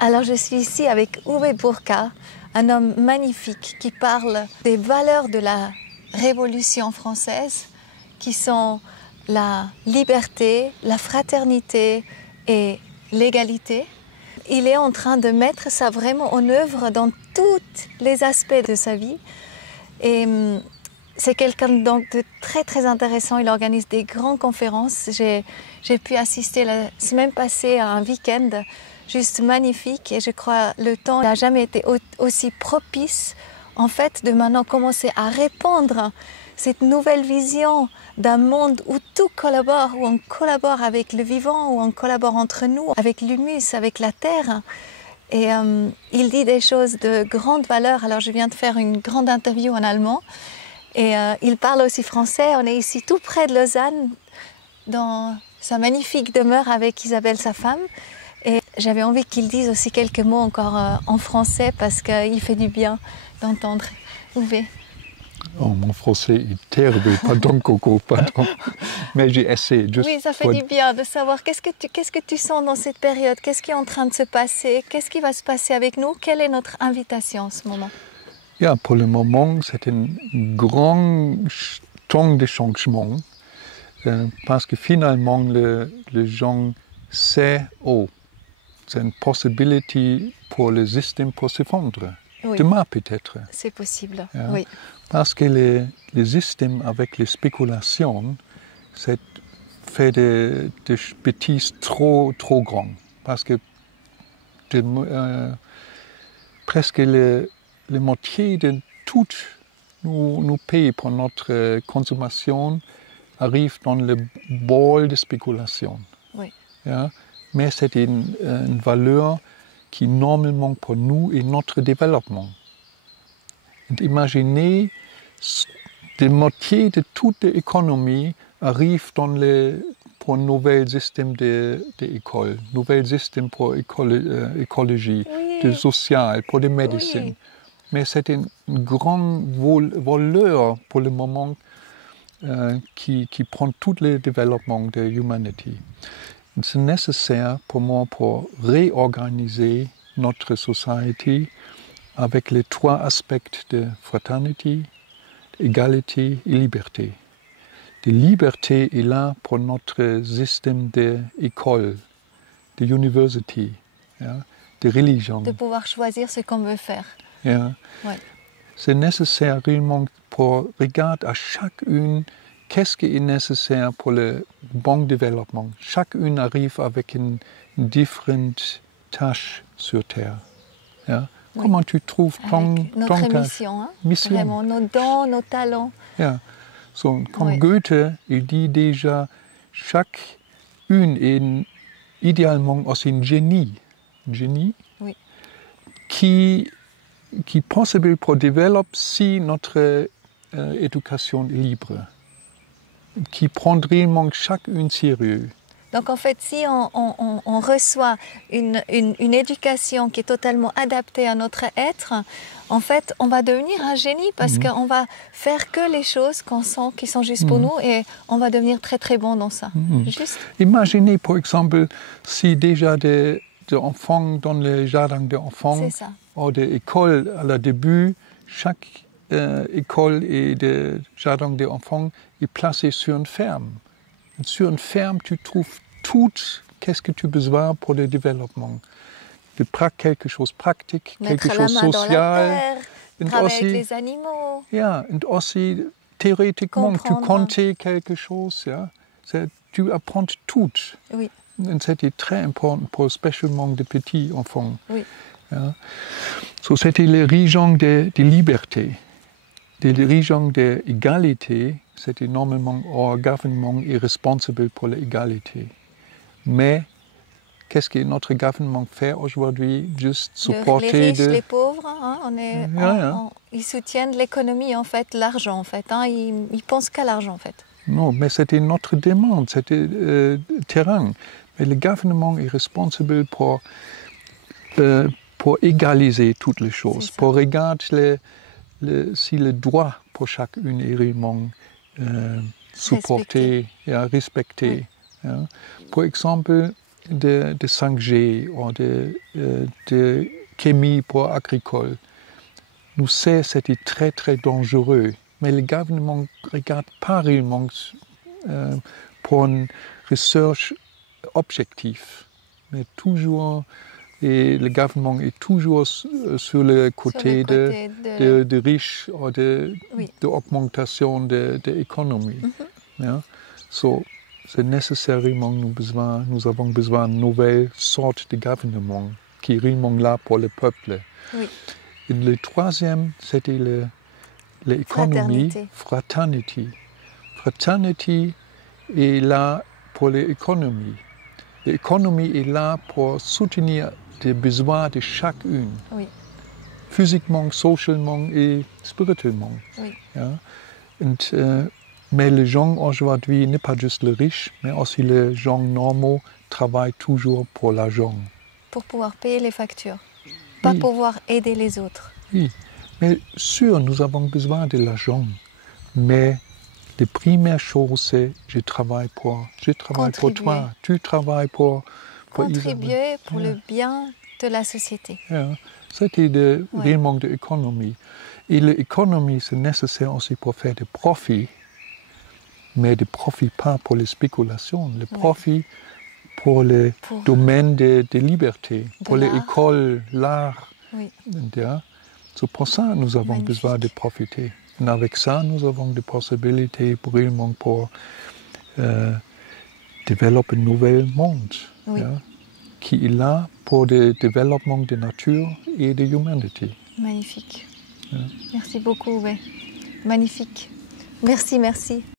Alors je suis ici avec Uwe Burka, un homme magnifique qui parle des valeurs de la Révolution française, qui sont la liberté, la fraternité et l'égalité. Il est en train de mettre ça vraiment en œuvre dans tous les aspects de sa vie. Et c'est quelqu'un donc de très très intéressant. Il organise des grandes conférences. J'ai pu assister la semaine passée à un week-end juste magnifique. Et je crois que le temps n'a jamais été aussi propice en fait de maintenant commencer à répandre cette nouvelle vision d'un monde où tout collabore, où on collabore avec le vivant, où on collabore entre nous, avec l'humus, avec la terre. Et il dit des choses de grande valeur. Alors je viens de faire une grande interview en allemand. Et il parle aussi français. On est ici tout près de Lausanne, dans sa magnifique demeure avec Isabelle, sa femme. Et j'avais envie qu'il dise aussi quelques mots encore en français parce qu'il fait du bien d'entendre. Uwe. Oh, mon français est terrible, pardon Coco, pardon. Mais j'ai essayé. Oui, ça fait du bien de savoir qu'est-ce que tu sens dans cette période, qu'est-ce qui est en train de se passer, qu'est-ce qui va se passer avec nous, quelle est notre invitation en ce moment? Ja, pour le moment, c'est un grand temps de changement parce que finalement, les gens savent, oh, c'est une possibilité pour le système pour s'effondrer. Oui. Demain peut-être. C'est possible, Ja. oui. Parce que le système avec les spéculations, c'est fait des bêtises trop grandes. Parce que presque la moitié de tout nos pays pour notre consommation arrive dans le bol de spéculation. Oui. Ja? Mais c'est une valeur qui normalement pour nous est notre développement. Et imaginez, la moitié de toute l'économie arrive dans pour un nouvel système d'école, nouvel système pour écologie, Oui. de social, pour la médecine. Oui. Mais c'est une grande valeur pour le moment qui prend tout le développement de l'humanité. C'est nécessaire pour moi pour réorganiser notre société avec les trois aspects de fraternité, égalité et liberté. La liberté est là pour notre système d'école, d'université, ja, de religion. De pouvoir choisir ce qu'on veut faire. Ja. Oui. C'est nécessaire réellement pour regarder à chacune qu'est-ce qui est nécessaire pour le bon développement. Chacune arrive avec une différente tâche sur Terre. Ja. Oui. Comment tu trouves notre mission, hein? mission? Vraiment, nos dons, nos talents. Ja. So, comme Oui. Goethe, il dit déjà, chacune est idéalement aussi un génie Oui. qui est possible pour développer si notre éducation est libre, qui prend réellement chacune sérieux. Donc en fait, si on reçoit une éducation qui est totalement adaptée à notre être, en fait, on va devenir un génie parce qu'on va faire que les choses qu'on sent qui sont justes pour nous et on va devenir très très bon dans ça. Juste. Imaginez par exemple si déjà des enfants dans le jardin d'enfants ou des écoles à la début, chaque école et de jardin d'enfants est placée sur une ferme. Sur une ferme, tu trouves tout ce que tu as besoin pour le développement. Quelque chose de pratique, Mettre quelque chose de social. Dans la terre, travailler avec les animaux. Ja, et aussi théoriquement, tu comptes quelque chose. Ja. Tu apprends tout. Oui. Et c'était très important pour spécialement des petits enfants. Oui. Ja. So, c'était les régions de liberté. Les régions d'égalité, c'était normalement le gouvernement est responsable pour l'égalité. Mais qu'est-ce que notre gouvernement fait aujourd'hui? Juste supporter les riches, les pauvres, hein, ils soutiennent l'économie en fait, l'argent en fait. Hein, ils pensent qu'à l'argent en fait. Non, mais c'était notre demande, c'était terrain. Mais le gouvernement est responsable pour égaliser toutes les choses, pour regarder si le droit pour chacune est réellement supporté et respecté. Oui. Ja. Par exemple, de 5G ou de chimie pour agricole. Nous savons que c'était très très dangereux, mais le gouvernement ne regarde pas réellement pour une recherche objective. Mais toujours, et le gouvernement est toujours sur le côté de riches ou d'augmentation de l'économie. Yeah? So, c'est nécessairement nous avons besoin d'une nouvelle sorte de gouvernement qui est vraiment là pour le peuple. Oui. Et le troisième, c'était l'économie, fraternité. Fraternité est là pour l'économie. L'économie est là pour soutenir les besoins de chacune, physiquement, socialement et spirituellement. Oui. Ja? Et, mais les gens aujourd'hui, n'est pas juste les riches, mais aussi les gens normaux travaillent toujours pour l'argent. Pour pouvoir payer les factures, pas pouvoir aider les autres. Oui, mais sûr, nous avons besoin de l'argent, mais la première chose, c'est je travaille pour toi, tu travailles pour contribuer pour le bien de la société. Yeah. C'était réellement de l'économie. Et l'économie, c'est nécessaire aussi pour faire des profits, mais des profits pas pour les spéculations, les profits pour le domaine de liberté, pour les écoles, l'art. Oui. Yeah. So pour ça, nous avons besoin de profiter. Et avec ça, nous avons des possibilités vraiment pour développer un nouvel monde qui est là pour le développement de la nature et de l'humanité. Magnifique. Merci beaucoup, Uwe. Magnifique. Merci, merci.